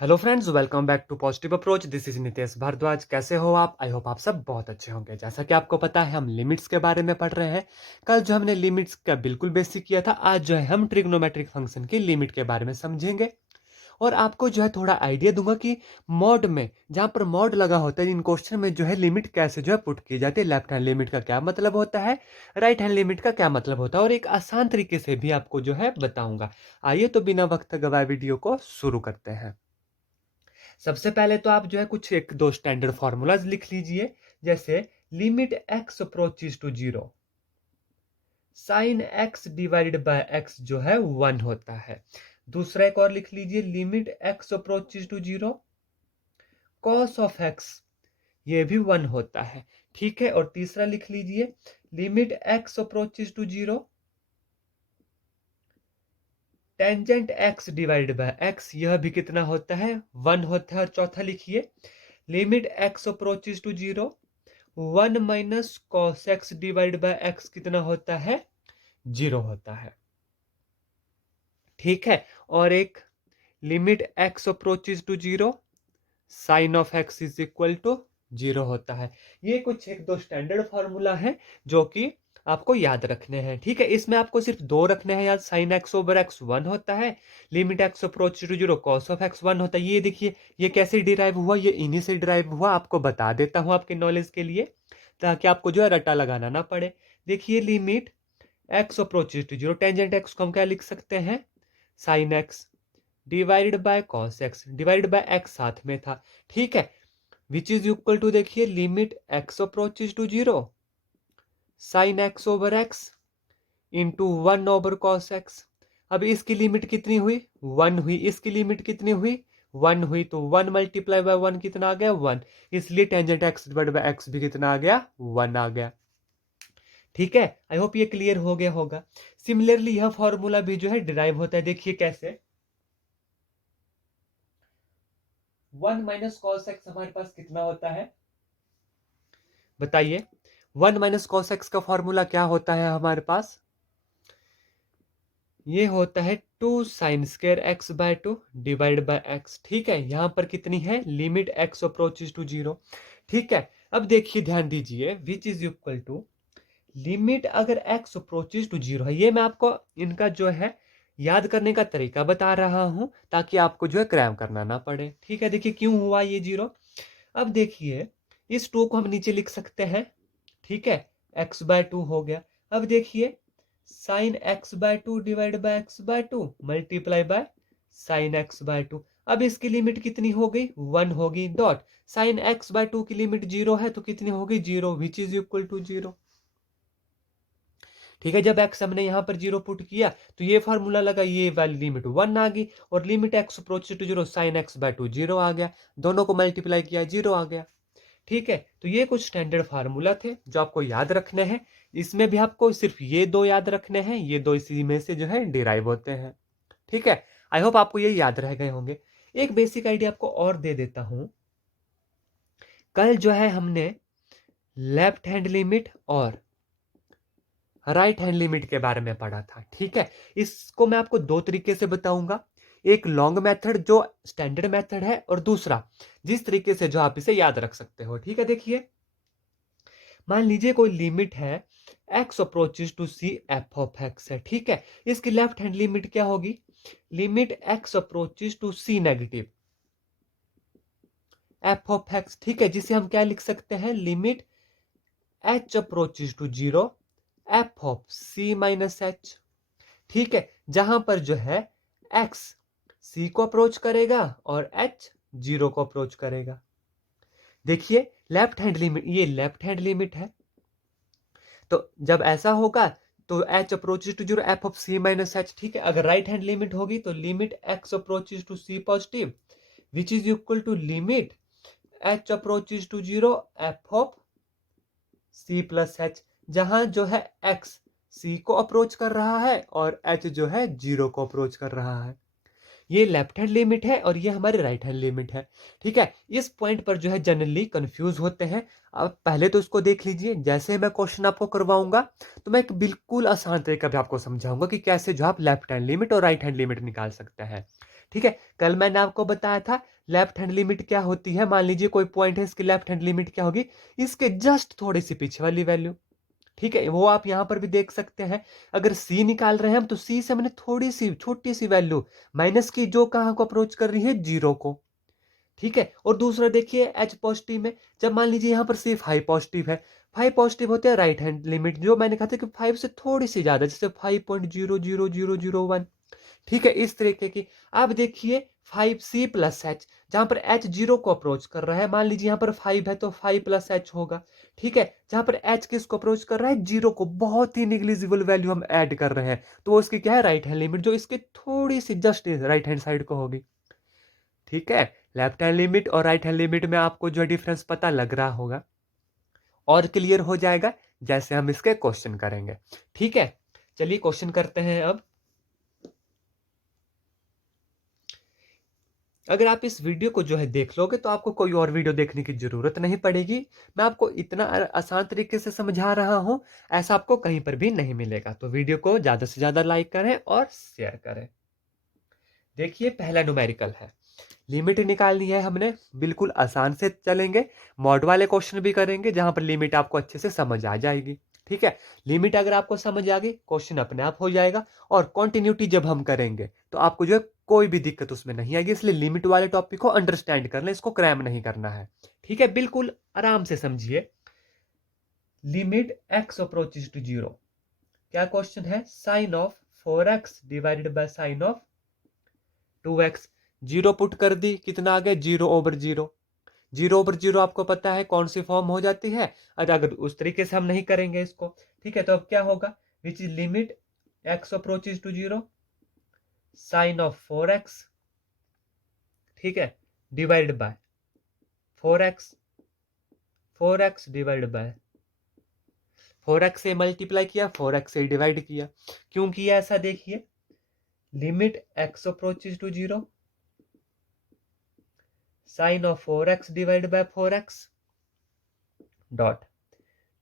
Hello friends, welcome back to positive approach. This is Nitesh Bhardwaj. कैसे हो आप? आई होप आप सब बहुत अच्छे होंगे। जैसा कि आपको पता है, हम लिमिट्स के बारे में पढ़ रहे हैं। कल जो हमने लिमिट्स का बिल्कुल बेसिक किया था, आज जो है हम ट्रिग्नोमेट्रिक फंक्शन की लिमिट के बारे में समझेंगे। और आपको जो है थोड़ा आइडिया दूंगा कि मॉड में, जहाँ पर मॉड लगा होता है इन क्वेश्चन में, जो है लिमिट कैसे जो है पुट की जाती है। लेफ्ट हैंड लिमिट का क्या मतलब होता है, राइट हैंड लिमिट का क्या मतलब होता है, और एक आसान तरीके से भी आपको जो है बताऊंगा। आइए तो बिना वक्त गवाए वीडियो को शुरू करते हैं। सबसे पहले तो आप जो है कुछ एक दो स्टैंडर्ड फॉर्मूलाज लिख लीजिए। जैसे limit x approaches to zero, sine x divided by x जो है 1 होता है। दूसरा एक और लिख लीजिए, limit x approaches to zero, cos of x, ये भी 1 होता है। ठीक है। और तीसरा लिख लीजिए, limit x approaches to zero, tangent x divided by x, यह भी कितना होता है? 1 होता है। और चौथा लिखिए, limit x approaches to zero, 1 minus cos x divide by x कितना होता है? 0 होता है। ठीक है। और एक limit x approaches to zero, sine of x is equal to 0 होता है। ये कुछ एक दो स्टैंडर्ड फॉर्मूला है जो कि आपको याद रखने हैं। ठीक है। इसमें आपको सिर्फ दो रखने हैं याद। साइन एक्स ओवर एक्स 1 होता है, limit x approach to zero, cos of x 1 होता है। ये देखिए, ये कैसे डिराइव हुआ, ये इन्हीं से डिराइव हुआ। आपको बता देता हूं आपके नॉलेज के लिए, ताकि आपको जो है रट्टा लगाना ना पड़े। देखिए, limit x approaches to zero, tangent x को हम क्या लिख सकते हैं? Sine x divided by cos x, divided by x साथ में था। ठीक है। विच इज इक्वल टू, देखिए, limit x approaches to zero, sine x over x into 1 over cos x. अब इसकी लिमिट कितनी हुई? 1 हुई। इसकी लिमिट कितनी हुई? 1 हुई। तो 1 मल्टीप्लाई बाय 1 कितना आ गया? 1। इसलिए tangent x divide by x भी कितना आ गया? 1 आ गया। ठीक है। आई होप ये क्लियर हो गया होगा। सिमिलरली यह फॉर्मूला भी जो है डिराइव होता है। देखिए कैसे, 1 माइनस कॉस एक्स हमारे पास कितना होता है? बताइए। 1 माइनस कॉस एक्स का फॉर्मूला क्या होता है हमारे पास? ये होता है 2 sine square x by 2 divide by x. ठीक है। यहां पर कितनी है? Limit x approaches to zero. ठीक है। अब देखिए, ध्यान दीजिए, which is equal to limit, अगर एक्स अप्रोचेज टू जीरो है, ये मैं आपको इनका जो है याद करने का तरीका बता रहा हूं, ताकि आपको जो है क्रैम करना ना पड़े। ठीक है। देखिए क्यों हुआ ये जीरो। अब देखिए, इस 2 को हम नीचे लिख सकते हैं। ठीक है। एक्स बाय 2 हो गया। अब देखिए, sine x by 2 divide by x by 2 multiply by sine x by 2। अब इसकी लिमिट कितनी हो गई? 1 होगी। डॉट साइन एक्स बाय 2 की लिमिट 0 है, तो कितनी होगी? 0, विच इज इक्वल टू 0। ठीक है। जब एक्स हमने यहां पर 0 पुट किया, तो ये फॉर्मूला लगा, ये वाली लिमिट 1 आ गई, और limit x approach to 0, sine x by 2 0 आ गया। दोनों को मल्टीप्लाई किया, 0 आ गया। ठीक है। तो ये कुछ स्टैंडर्ड फार्मूला थे जो आपको याद रखने हैं। इसमें भी आपको सिर्फ ये दो याद रखने हैं, ये दो इसी में से जो है डिराइव होते हैं। ठीक है। आई होप आपको ये याद रह गए होंगे। एक बेसिक आइडिया आपको और दे देता हूं। कल जो है हमने लेफ्ट हैंड लिमिट और राइट हैंड लिमिट के बारे में पढ़ा था। ठीक है। इसको मैं आपको दो तरीके से बताऊंगा। एक लॉन्ग मेथड जो स्टैंडर्ड मेथड है, और दूसरा जिस तरीके से जो आप इसे याद रख सकते हो। ठीक है। देखिए, मान लीजिए कोई लिमिट है, x approaches to c f of x है। ठीक है। इसकी लेफ्ट हैंड लिमिट क्या होगी? Limit x approaches to c negative f of x. ठीक है। जिसे हम क्या लिख सकते हैं? Limit h approaches to zero f of c minus h. ठीक है। जहां पर जो है x c को अप्रोच करेगा और h 0 को अप्रोच करेगा। देखिए, लेफ्ट हैंड लिमिट, ये लेफ्ट हैंड लिमिट है। तो जब ऐसा होगा तो h approaches to zero f of c minus h. ठीक है। अगर राइट हैंड लिमिट होगी तो limit x approaches to c positive, which is equal to limit h approaches to zero f of c plus h. जहां जो है x c को approach कर रहा है और h जो है 0 को अप्रोच कर रहा है। ये लेफ्ट हैंड लिमिट है और ये हमारी राइट हैंड लिमिट है। ठीक है। इस पॉइंट पर जो है जनरली कंफ्यूज होते हैं। अब पहले तो इसको देख लीजिए। जैसे मैं क्वेश्चन आपको करवाऊंगा, तो मैं एक बिल्कुल आसान तरीका भी आपको समझाऊंगा कि कैसे जो आप लेफ्ट हैंड लिमिट और राइट हैंड लिमिट निकाल सकते हैं। ठीक है, कल मैंने आपको बताया था लेफ्ट हैंड लिमिट क्या होती है। मान लीजिए कोई पॉइंट है, इसकी लेफ्ट हैंड लिमिट क्या होगी, इसके जस्ट थोड़ी सी पीछे वाली वैल्यू। ठीक है, वो आप यहां पर भी देख सकते हैं। अगर सी निकाल रहे हैं हम, तो सी से मैंने थोड़ी सी छोटी सी वैल्यू माइनस की, जो कहां को अप्रोच कर रही है, जीरो को। ठीक है, और दूसरा देखिए एच पॉजिटिव में, जब मान लीजिए यहां पर सिर्फ हाई पॉजिटिव है, फाइव पॉजिटिव होते हैं राइट हैंड लिमिट, जो मैंने कहा था कि फाइव से थोड़ी सी ज्यादा, जैसे 5.00001। ठीक है, इस तरीके की। अब देखिए 5C+H, जहां पर H जीरो को अप्रोच कर रहा है, मान लीजिए यहां पर 5 है तो 5+H होगा। ठीक है, जहां पर H किसको अप्रोच कर रहा है, जीरो को, बहुत ही निग्लिजिबल वैल्यू हम ऐड कर रहे हैं, तो उसकी क्या है, राइट हैंड लिमिट, जो इसके थोड़ी सी जस्ट राइट हैंड साइड को होगी। ठीक है, लेफ्ट हैंड लिमिट और राइट हैंड लिमिट में आपको जो डिफरेंस पता लग रहा होगा, और क्लियर हो जाएगा जैसे हम इसके क्वेश्चन करेंगे। ठीक है, चलिए क्वेश्चन करते हैं अब। अगर आप इस वीडियो को जो है देख लोगे, तो आपको कोई और वीडियो देखने की जरूरत नहीं पड़ेगी। मैं आपको इतना आसान तरीके से समझा रहा हूं, ऐसा आपको कहीं पर भी नहीं मिलेगा। तो वीडियो को ज्यादा से ज्यादा लाइक करें और शेयर करें। देखिए पहला न्यूमेरिकल है, लिमिट निकालनी है हमने, बिल्कुल आसान से चलेंगे। मॉड वाले क्वेश्चन भी करेंगे जहां पर लिमिट आपको अच्छे से समझ आ जाएगी। ठीक है, लिमिट अगर आपको समझ आ गई, क्वेश्चन अपने आप हो जाएगा। और कॉन्टिन्यूटी जब हम करेंगे, तो आपको जो है कोई भी दिक्कत उसमें नहीं आएगी। इसलिए लिमिट वाले टॉपिक को अंडरस्टैंड कर लें, इसको क्रैम नहीं करना है। ठीक है, बिल्कुल आराम से समझिए। Limit x approaches to zero, क्या क्वेश्चन है, sine of 4x divided by sine of 2x। Zero put कर दी, कितना आ गया, 0/0। 0/0 आपको पता है कौन सी फॉर्म हो जाती है। अगर उस तरीके से हम नहीं करेंगे इसको, ठीक है, तो अब क्या होगा, which is limit x approaches to zero, sine of 4x, ठीक है, divide by 4x, 4x divide by 4x से मल्टीप्लाई किया, 4x से डिवाइड किया। क्यों किया ऐसा, देखिए, limit x approaches to zero, sine of 4x divide by 4x dot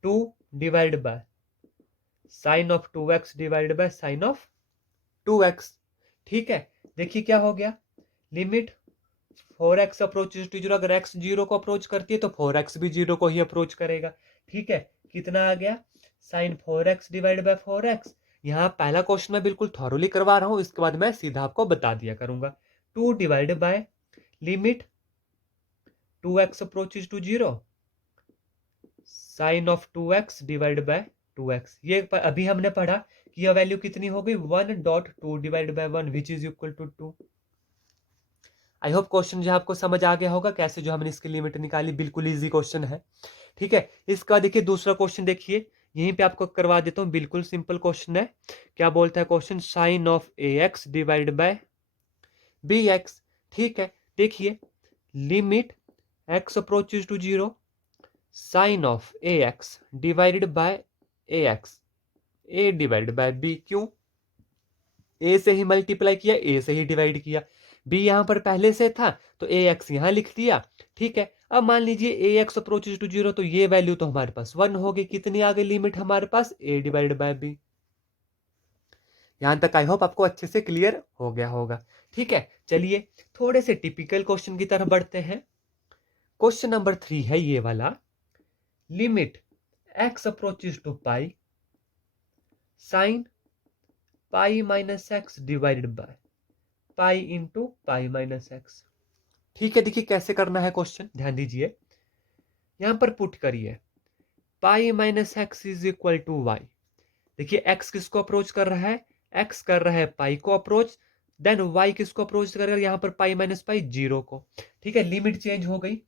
2 divide by sine of 2x divide by sine of 2x। ठीक है, देखिए क्या हो गया, limit 4x approaches to zero, अगर x जीरो को अप्रोच करती है तो 4x भी जीरो को ही अप्रोच करेगा। ठीक है, कितना आ गया, sign 4x divide by 4x। यहाँ पहला क्वेश्चन मैं बिल्कुल थॉरोली करवा रहा हूं, इसके बाद मैं सीधा आपको बता दिया करूंगा। 2 divide by limit 2x approaches to zero, sine of 2x divide by 2x। ये अभी हमने पढ़ा कि यह वैल्यू कितनी हो गई, 1.2 divide by 1 which is equal to 2। I hope question जो आपको समझ आ गया होगा, कैसे जो हमने इसकी लिमिट निकाली, बिल्कुल इजी क्वेश्चन है। ठीक है, इसका बाद देखिए दूसरा क्वेश्चन, देखिए यहीं पे आपको करवा देता हूं, बिल्कुल सिंपल क्वेश्चन है। क्या बोलता है question, sine of ax divide by bx। ठीक है, देखिए limit x approaches to zero, sine of ax divided by ax, a divide by b। क्यों, a से ही मल्टीप्लाई किया, a से ही डिवाइड किया, b यहां पर पहले से था तो ax यहां लिख दिया। ठीक है, अब मान लीजिए ax अप्रोचेस टू जीरो, तो ये वैल्यू तो हमारे पास 1 हो गई। कितनी आ गई लिमिट हमारे पास, a डिवाइड बाय b। यहां तक आई होप आपको अच्छे से क्लियर हो गया होगा। ठीक है, चलिए थोड़े से टिपिकल क्वेश्चन की तरफ बढ़ते हैं। क्वेश्चन नंबर 3 है ये वाला, limit x approaches to pi, sine pi minus x divided by pi into pi minus x. ठीक है, देखिए कैसे करना है क्वेश्चन, ध्यान दीजिए। यहां पर पुट करिए, pi minus x is equal to y. देखिए एक्स किसको अप्रोच कर रहा है, एक्स कर रहा है पाई को अप्रोच, देन वाई किसको अप्रोच कर रहा है, यहां पर पाई माइनस पाई, जीरो को। ठीक है, लिमिट चेंज हो गई,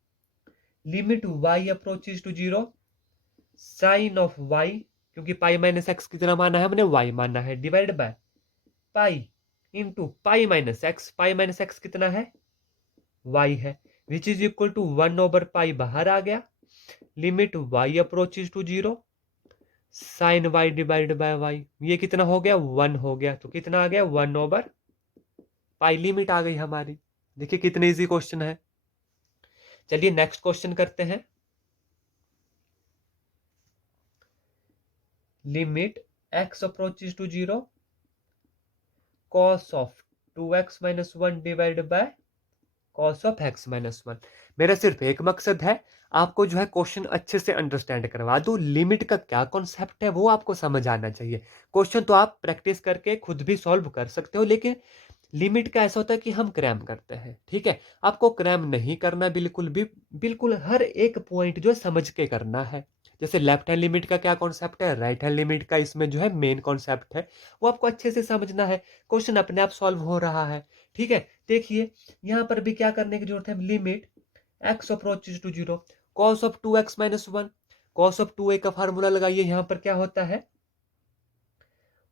limit y approaches to zero, sine of y, क्योंकि पाई माइनस एक्स कितना माना है हमने, वाई माना है, divide by pi into pi minus x. Pi minus x कितना है, वाई है, विच इज इक्वल टू 1/पाई बाहर आ गया, limit y approaches to zero, sine y divide by y. ये कितना हो गया, 1 हो गया, तो कितना आ गया, 1/पाई, लिमिट आ गई हमारी। देखिए कितने इजी क्वेश्चन है। चलिए नेक्स्ट क्वेश्चन करते हैं, limit x approaches to zero, cos of 2x-1 divide by cos of x-1। मेरा सिर्फ एक मकसद है, आपको जो है क्वेश्चन अच्छे से अंडरस्टैंड करवा दूं। लिमिट का क्या कॉन्सेप्ट है वो आपको समझ आना चाहिए। क्वेश्चन तो आप प्रैक्टिस करके खुद भी सॉल्व कर सकते हो, लेकिन लिमिट का ऐसा होता है कि हम क्रैम करते हैं। ठीक है, आपको क्रैम नहीं करना बिल्कुल भी, बिल्कुल हर एक पॉइंट जो है समझ के करना है। जैसे लेफ्ट हैंड लिमिट का क्या कॉन्सेप्ट है, राइट हैंड लिमिट का इसमें जो है मेन कॉन्सेप्ट है, वो आपको अच्छे से समझना है। क्वेश्चन अपने आप सॉल्व हो रहा है। ठीक है, देखिए यहां पर भी क्या करने की जरूरत है, limit x approaches to 0 cos of 2x-1। cos of 2a का फार्मूला लगाइए, यहां पर क्या होता है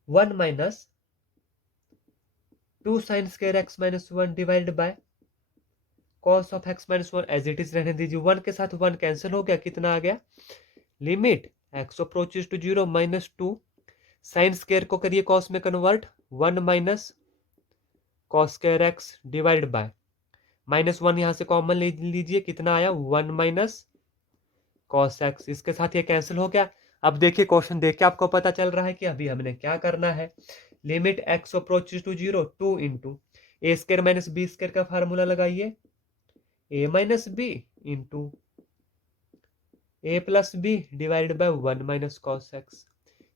1 minus 2 sine square x-1 divide by cos of x-1 as it is रहने दीजिए। 1 के साथ 1 कैंसिल हो गया, कितना आ गया, limit x approaches to 0 minus 2 sine square को करिए cos में convert, 1 minus cos square x divide by -1 यहां से कॉमन ले लीजिए, कितना आया 1 माइनस cos x, इसके साथ ये कैंसिल हो गया। अब देखिए क्वेश्चन देख के आपको पता चल रहा है कि अभी हमने क्या करना है। Limit x approaches to 0 2 into a square minus b square का फार्मूला लगाइए, a minus b into a plus b divide by 1 minus cos x,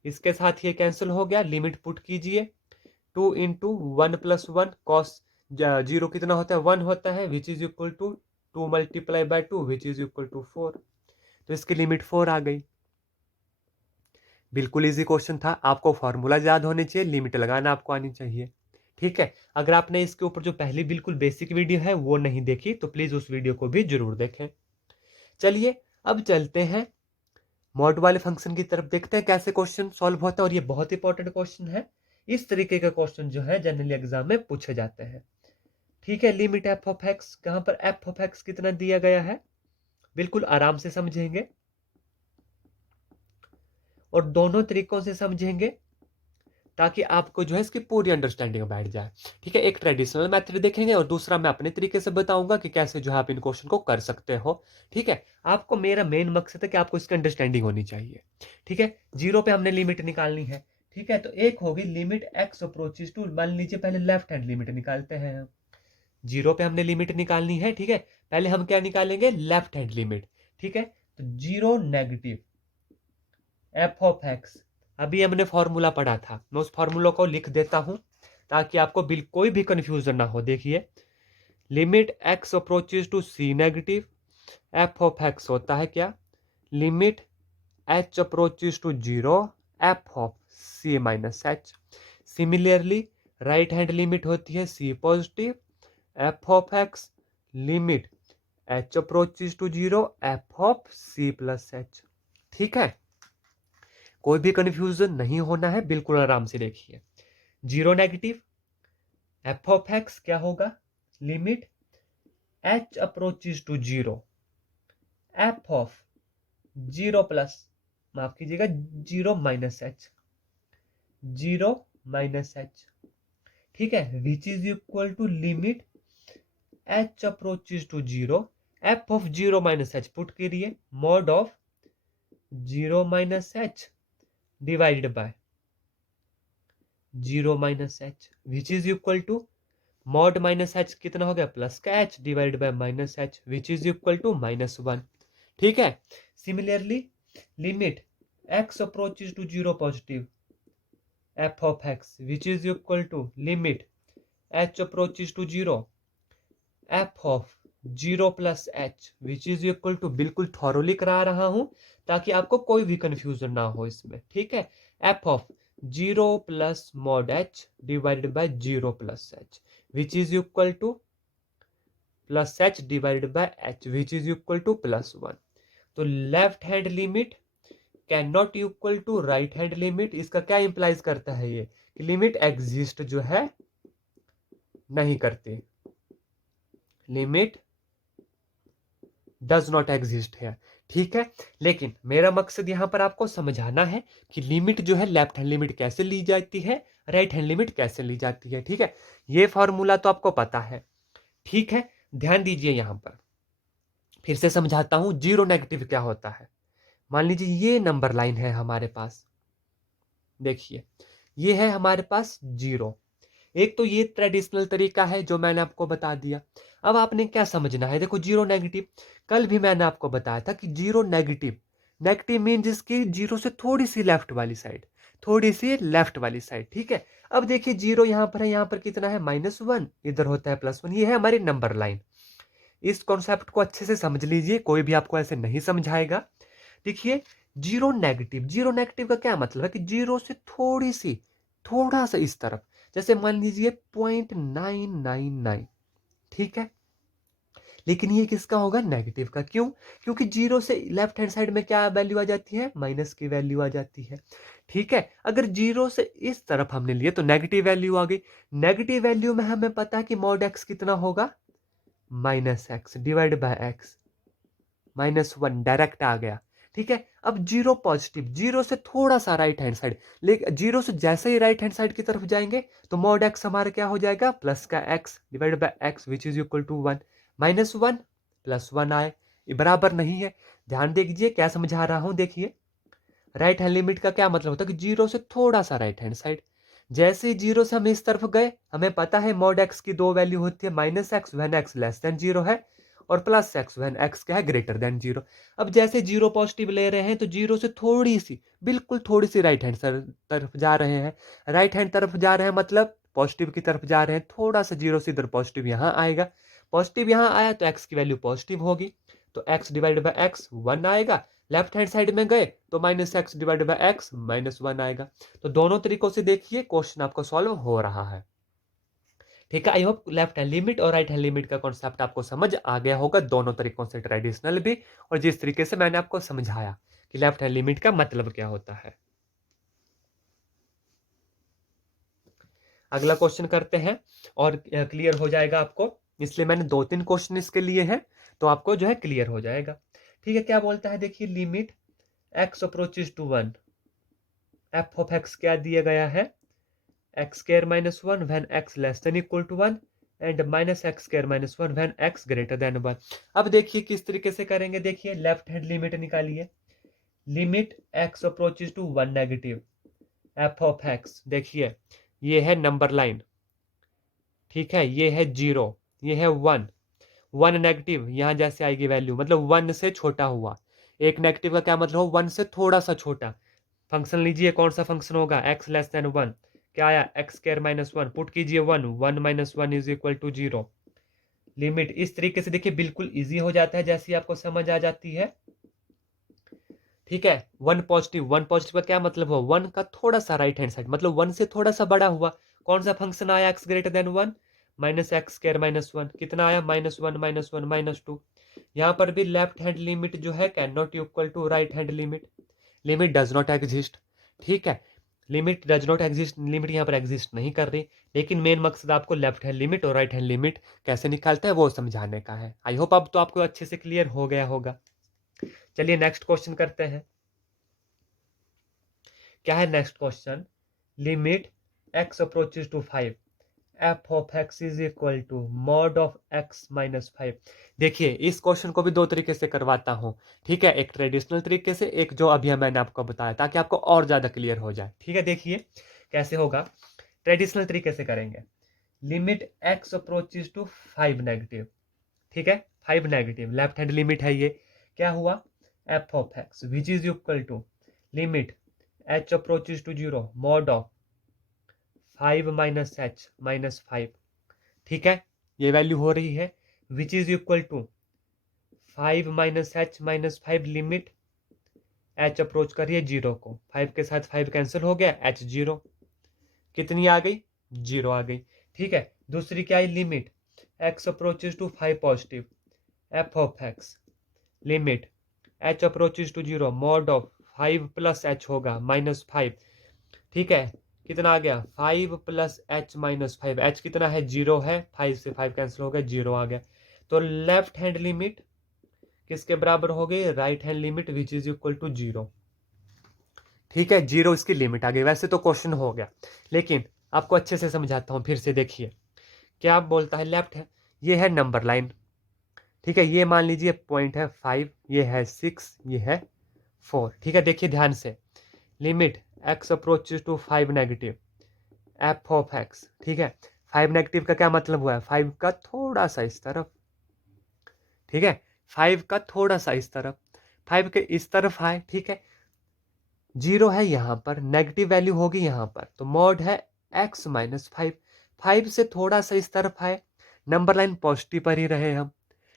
इसके साथ ये कैंसिल हो गया। लिमिट पुट कीजिए, 2 इंटू 1 प्लस 1 cos 0 कितना होता है 1 होता है, which is equal to 2 multiply by 2 which is equal to 4। तो इसकी लिमिट 4 आ गई। बिल्कुल इजी क्वेश्चन था, आपको फॉर्मूला याद होने चाहिए, लिमिट लगाना आपको आनी चाहिए। ठीक है, अगर आपने इसके ऊपर जो पहली बिल्कुल बेसिक वीडियो है वो नहीं देखी तो प्लीज उस वीडियो को भी जरूर देखें। चलिए अब चलते हैं मॉड वाले फंक्शन की तरफ, देखते हैं कैसे क्वेश्चन सॉल्व होता है। और ये बहुत इंपॉर्टेंट क्वेश्चन है, इस तरीके का क्वेश्चन जो है जनरली एग्जाम में पूछे जाते हैं। ठीक है, लिमिट एफ ऑफ एक्स, कहां पर एफ ऑफ एक्स कितना दिया गया है, बिल्कुल आराम से समझेंगे और दोनों तरीकों से समझेंगे ताकि आपको जो है इसकी पूरी अंडरस्टैंडिंग बैठ जाए। ठीक है, एक ट्रेडिशनल मेथड देखेंगे और दूसरा मैं अपने तरीके से बताऊंगा कि कैसे जो है आप इन क्वेश्चन को कर सकते हो। ठीक है, आपको मेरा मेन मकसद है कि आपको इसकी अंडरस्टैंडिंग होनी चाहिए। ठीक है, 0 पे हमने लिमिट निकालनी है। ठीक है, तो एक होगी लिमिट एक्स अप्रोचेस टू, मान लीजिए पहले लेफ्ट हैंड लिमिट निकालते हैं हम। 0 पे हमने लिमिट निकालनी है। ठीक है, पहले हम क्या निकालेंगे, लेफ्ट हैंड लिमिट। ठीक है, तो 0 नेगेटिव एफ ऑफ एक्स, अभी हमने फॉर्मूला पढ़ा था, मैं उस फॉर्मूला को लिख देता हूं ताकि आपको कोई भी कंफ्यूजन ना हो। देखिए, limit x approaches to c negative, f of x होता है क्या, limit h approaches to 0 f of c minus h. Similarly right hand limit होती है c positive, f of x, limit h approaches to 0 f of c plus h. ठीक है, कोई भी confusion नहीं होना है, बिल्कुल आराम से देखिए। 0 नेगेटिव एफ ऑफ एक्स क्या होगा, limit h approaches to 0 f of 0 plus, माफ कीजिएगा 0 माइनस एच, 0 माइनस एच। ठीक है, which is equal to limit h approaches to 0 f of 0 minus h, put करिए mod of 0 minus h divided by 0 minus h, which is equal to mod minus h कितना हो गया, plus का h divide by minus h, which is equal to -1। ठीक है, similarly limit x approaches to 0 positive f of x, which is equal to limit h approaches to 0 f of 0 plus h, which is equal to, बिल्कुल thoroughly करा रहा हूं ताकि आपको कोई भी कंफ्यूजन ना हो इसमें। ठीक है, f of 0 plus mod h divided by 0 plus h, which is equal to plus h divided by h, which is equal to +1। तो left hand limit can not equal to right hand limit. इसका क्या implies करता है ये, कि limit exist जो है नहीं करती, लिमिट डज नॉट एग्जिस्ट है। ठीक है, लेकिन मेरा मकसद यहां पर आपको समझाना है कि लिमिट जो है लेफ्ट हैंड लिमिट कैसे ली जाती है, राइट हैंड लिमिट कैसे ली जाती है। ठीक है, ये फॉर्मूला तो आपको पता है। ठीक है, ध्यान दीजिए यहां पर फिर से समझाता हूं, 0 नेगेटिव क्या होता है। मान लीजिए ये नंबर लाइन है हमारे पास, देखिए ये है हमारे पास 0, एक तो ये ट्रेडिशनल तरीका है जो मैंने आपको बता दिया। अब आपने क्या समझना है, देखो जीरो नेगेटिव, कल भी मैंने आपको बताया था कि जीरो नेगेटिव, नेगेटिव मीन जिसकी जीरो से थोड़ी सी लेफ्ट वाली साइड, थोड़ी सी लेफ्ट वाली साइड, ठीक है। अब देखिए जीरो यहाँ पर है, यहाँ पर कितना है -1, इधर होता है +1, ये है हमारी नंबर लाइन। इस कॉन्सेप्ट को अच्छे से समझ लीजिए, कोई भी आपको ऐसे नहीं समझाएगा। देखिए जीरो नेगेटिव, जीरो नेगेटिव का क्या मतलब है कि जीरो से थोड़ी सी, थोड़ा सा इस तरफ, जैसे मान लीजिए 0.999, ठीक है। लेकिन ये किसका होगा, नेगेटिव का। क्यों? क्योंकि जीरो से लेफ्ट हैंड साइड में क्या वैल्यू आ जाती है, माइनस की वैल्यू आ जाती है, ठीक है। अगर जीरो से इस तरफ हमने लिए तो नेगेटिव वैल्यू आ गई। नेगेटिव वैल्यू में हमें पता है कि मॉड एक्स कितना होगा, -x divide by x, -1 direct आ गया, ठीक है। अब जीरो पॉजिटिव, जीरो से थोड़ा सा राइट हैंड साइड, लेकिन जीरो से जैसे ही राइट हैंड साइड की तरफ जाएंगे तो मॉड एक्स हमारा क्या हो जाएगा, प्लस का x divide by x which is equal to 1, -1 +1 आए, ये बराबर नहीं है। ध्यान दीजिए क्या समझा रहा हूं, देखिए राइट हैंड लिमिट का क्या मतलब होता है कि जीरो से थोड़ा सा राइट हैंड साइड, जैसे ही जीरो से हम इस तरफ गए, हमें पता है मॉड एक्स की दो वैल्यू होती है, -x when x less than zero है, और +x व्हेन x क्या है, ग्रेटर देन जीरो। अब जैसे जीरो पॉजिटिव ले रहे हैं तो जीरो से थोड़ी सी, बिल्कुल थोड़ी सी राइट हैंड तरफ जा रहे हैं, राइट हैंड तरफ जा रहे हैं मतलब पॉजिटिव की तरफ जा रहे हैं, थोड़ा सा जीरो से इधर पॉजिटिव यहाँ आएगा, पॉजिटिव यहाँ आया तो x की वैल्यू पॉजिटिव होगी, तो x डिवाइड बाय x 1 आएगा। लेफ्ट हैंड साइड में गए तो -x डिवाइड बाय x -1 आएगा। तो दोनों तरीकों से देखिए क्वेश्चन आपको सॉल्व हो रहा है, ठीक है। I hope left hand limit और राइट हैंड लिमिट का कॉन्सेप्ट आपको समझ आ गया होगा, दोनों तरीकों से, ट्रेडिशनल भी और जिस तरीके से मैंने आपको समझाया कि लेफ्ट हैंड लिमिट का मतलब क्या होता है। अगला क्वेश्चन करते हैं और क्लियर हो जाएगा आपको, इसलिए मैंने 2-3 क्वेश्चन इसके लिए हैं, तो आपको जो है क्लियर हो जाएगा, ठीक है। क्या बोलता है, देखिए limit x approaches to 1, f of x क्या दिया गया है, x square -1 when x less than equal to 1 and -x square -1 when x greater than 1। अब देखिए किस तरीके से करेंगे, देखिए लेफ्ट हैंड लिमिट निकालिए, limit x approaches to 1 negative, f of x, देखिए ये है नंबर लाइन, ठीक है, ये है 0, ये है 1, 1 नेगेटिव, यहां जैसे आएगी वैल्यू मतलब 1 से छोटा हुआ, एक नेगेटिव का क्या मतलब हो, 1 से थोड़ा सा छोटा। फंक्शन लीजिए, कौन सा फंक्शन होगा, x लेस देन 1, क्या आया, x स्क्वायर -1, पुट कीजिए 1, 1 - 1 इज इक्वल टू 0। लिमिट इस तरीके से देखिए बिल्कुल इजी हो जाता है जैसी आपको समझ आ जाती है, ठीक है। वन पॉजिटिव, वन पॉजिटिव का क्या मतलब हुआ, वन का थोड़ा सा राइट हैंड साइड मतलब वन से थोड़ा सा बड़ा हुआ, कौन सा फंक्शन आया, x greater than 1, -x square -1 कितना आया, -1 -1 -2। यहाँ पर भी लेफ्ट हैंड लिमिट जो है can not equal to right hand limit, limit does not exist, ठीक है। Limit does not exist, limit यहाँ पर एग्जिस्ट नहीं कर रही, लेकिन मेन मकसद आपको लेफ्ट हैंड लिमिट और राइट हैंड लिमिट कैसे निकालते हैं वो समझाने का है। आई होप अब तो आपको अच्छे से क्लियर हो गया होगा। चलिए नेक्स्ट क्वेश्चन करते हैं। क्या है next question, limit x approaches to 5, f of x is equal to mod of x -5। देखिए इस क्वेश्चन को भी दो तरीके से करवाता हूं, ठीक है, एक ट्रेडिशनल तरीके से, एक जो अभी मैंने आपको बताया ताकि आपको और ज्यादा क्लियर हो जाए, ठीक है। देखिए कैसे होगा, ट्रेडिशनल तरीके से करेंगे, limit x approaches to 5 negative, ठीक है, 5 नेगेटिव लेफ्ट हैंड लिमिट है ये, क्या हुआ, f of x which is equal to limit h approaches to 0 mod of 5 -h -5, ठीक है, ये वैल्यू हो रही है, which is equal to 5 -h -5 limit h approach करिए 0 को, 5 के साथ 5 कैंसिल हो गया, h 0, कितनी आ गई, 0 आ गई, ठीक है। दूसरी क्या है, limit x approaches to 5 positive, f of x limit h approaches to 0 mod of 5 + h होगा -5, ठीक है, कितना आ गया, 5 + h -5, h कितना है, 0 है, 5 से 5 कैंसिल हो गया, 0 आ गया। तो लेफ्ट हैंड लिमिट किसके बराबर हो गई, right hand limit which is equal to 0, ठीक है, 0 इसकी लिमिट आ गई। वैसे तो क्वेश्चन हो गया, लेकिन आपको अच्छे से समझाता हूं फिर से, देखिए क्या बोलता है, लेफ्ट है, ये है नंबर लाइन, ठीक है, ये मान लीजिए पॉइंट है 5, ये है 6, ये है 4, ठीक है। देखिए ध्यान से, limit x approaches to 5 negative, f of x, ठीक है, 5 नेगेटिव का क्या मतलब हुआ है, 5 का थोड़ा सा इस तरफ, ठीक है, 5 का थोड़ा सा इस तरफ, 5 के इस तरफ है, ठीक है, 0 है यहाँ पर, नेगेटिव वैल्यू होगी यहाँ पर, तो मॉड है x माइनस 5, 5 से थोड़ा सा इस तरफ है, नंबर लाइन पॉजिटिव पर ही रहे हम,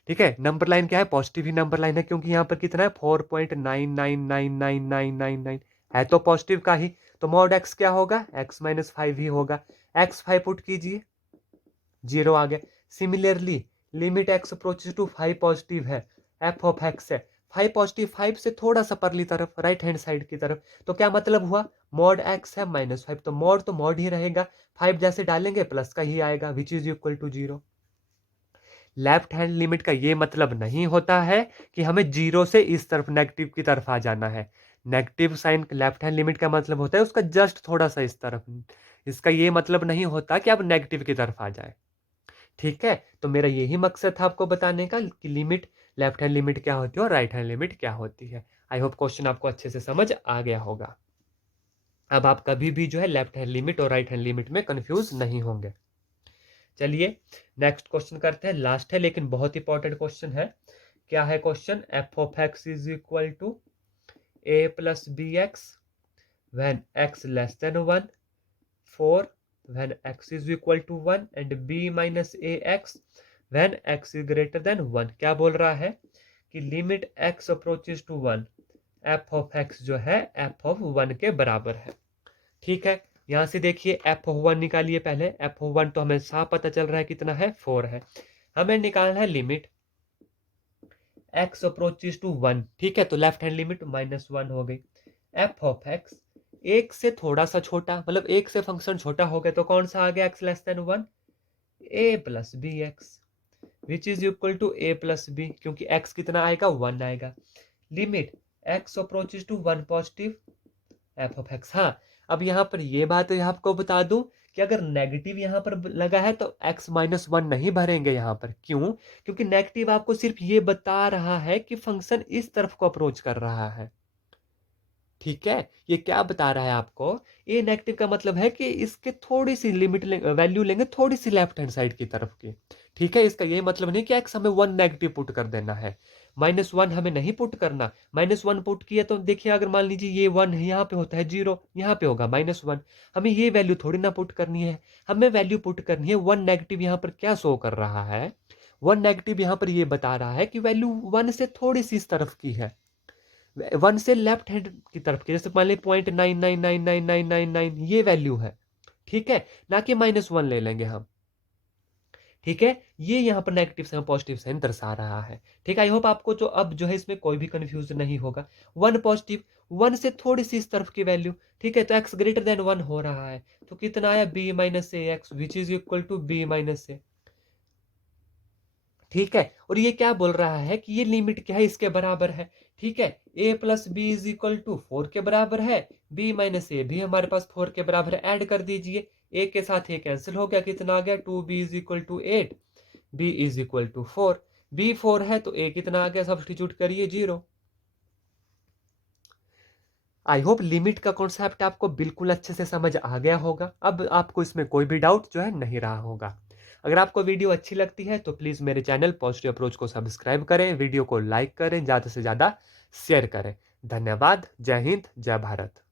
ठीक है, नंबर लाइन क्या है, पॉजिटिव ही नंबर लाइन है, क्योंकि यहाँ पर कितना है 4.999999 है तो पॉजिटिव का ही, तो मॉड x क्या होगा, x माइनस 5 ही होगा, x 5 पुट कीजिए, 0 आ गया। Similarly limit x approaches to 5 positive है, f ऑफ x है, 5 पॉजिटिव, 5 से थोड़ा सा परली तरफ, राइट हैंड साइड की तरफ, तो क्या मतलब हुआ, मॉड x है माइनस 5, तो मॉड ही रहेगा, 5 जैसे डालेंगे प्लस का ही आएगा, which is equal to 0। Left hand limit का ये मतलब नहीं होता है कि हमें 0 से इस तरफ नेगेटिव की तरफ आ जाना है, negative sign left hand limit का मतलब होता है उसका जस्ट थोड़ा सा इस तरफ, इसका ये मतलब नहीं होता कि आप नेगेटिव की तरफ आ जाए, ठीक है। तो मेरा यही मकसद था आपको बताने का कि लिमिट, लेफ्ट हैंड लिमिट क्या होती है और राइट हैंड लिमिट क्या होती है। आई होप क्वेश्चन आपको अच्छे से समझ आ गया होगा। अब आप कभी भी जो है लेफ्ट हैंड लिमिट और राइट हैंड लिमिट में कंफ्यूज नहीं होंगे। चलिए नेक्स्ट क्वेश्चन करते हैं, लास्ट है लेकिन बहुत इंपॉर्टेंट क्वेश्चन है। क्या है question, f of x is equal to a plus b x when x less than 1, 4 when x is equal to 1 and b minus ax when x is greater than 1। क्या बोल रहा है कि limit x approaches to 1, f of x जो है f of 1 के बराबर है, ठीक है। यहां से देखिए f of 1 निकालिए पहले, f of 1 तो हमें साफ पता चल रहा है कितना है, 4 है, हमें निकालना है लिमिट x approaches to 1, ठीक है, तो लेफ्ट हैंड लिमिट -1 हो गई, f of x एक से थोड़ा सा छोटा, मतलब एक से फंक्शन छोटा हो गया, तो कौन सा आ गया x less than 1, a plus b x which is equal to a plus b, क्योंकि x कितना आएगा 1 आएगा, limit x approaches to 1 positive f of x। हाँ, अब यहाँ पर ये बात आपको बता दूं कि अगर नेगेटिव यहाँ पर लगा है तो x माइनस 1 नहीं भरेंगे यहाँ पर, क्यों, क्योंकि नेगेटिव आपको सिर्फ ये बता रहा है कि फंक्शन इस तरफ को अप्रोच कर रहा है, ठीक है, ये क्या बता रहा है आपको, ये नेगेटिव का मतलब है कि इसके थोड़ी सी लिमिट वैल्यू लेंगे थोड़ी सी लेफ्ट हैंड साइड की तरफ की, ठीक है, इसका ये मतलब नहीं कि एक्स हमें 1 नेगेटिव पुट कर देना है, -1 हमें नहीं पुट करना, -1 पुट किया तो देखिए अगर मान लीजिए ये 1 यहाँ पे होता है 0, यहाँ पे होगा -1, हमें ये वैल्यू थोड़ी ना पुट करनी है, हमें वैल्यू पुट करनी है 1 नेगेटिव, यहाँ पर क्या शो कर रहा है, 1 नेगेटिव यहाँ पर ये बता रहा है कि वैल्यू 1 से थोड़ी सी इस तरफ की है, 1 से लेफ्ट हैंड की तरफ की, जैसे मान ली 0.999999 ये वैल्यू है, ठीक है, ना कि -1 ले लेंगे हम, ठीक है, ये यहाँ पर नेगेटिव साइन पॉजिटिव साइन दर्शा रहा है, ठीक है। आई होप आपको जो अब जो है इसमें कोई भी कंफ्यूजन नहीं होगा, 1 पॉजिटिव, 1 से थोड़ी सी इस तरफ की वैल्यू, ठीक है, तो x ग्रेटर देन 1 हो रहा है, तो कितना आया b minus a x which is equal to b minus a, ठीक है, और ये क्या बोल रहा है कि ये लिमिट क्या है, इसके बराबर है, ठीक है, a plus b is equal to 4 के बराबर है, b माइनस ए भी हमारे पास 4 के बराबर है, ऐड कर दीजिए, a के साथ ये कैंसिल हो गया, कितना आ गया 2b is equal to 8, b is equal to 4, b 4 है तो a कितना आ गया, सब्स्टिट्यूट करिए 0। आई होप लिमिट का कॉन्सेप्ट आपको बिल्कुल अच्छे से समझ आ गया होगा, अब आपको इसमें कोई भी डाउट जो है नहीं रहा होगा। अगर आपको वीडियो अच्छी लगती है तो प्लीज़ मेरे चैनल पॉजिटिव अप्रोच को सब्सक्राइब करें, वीडियो को लाइक करें, ज़्यादा से ज़्यादा शेयर करें। धन्यवाद, जय हिंद, जय भारत।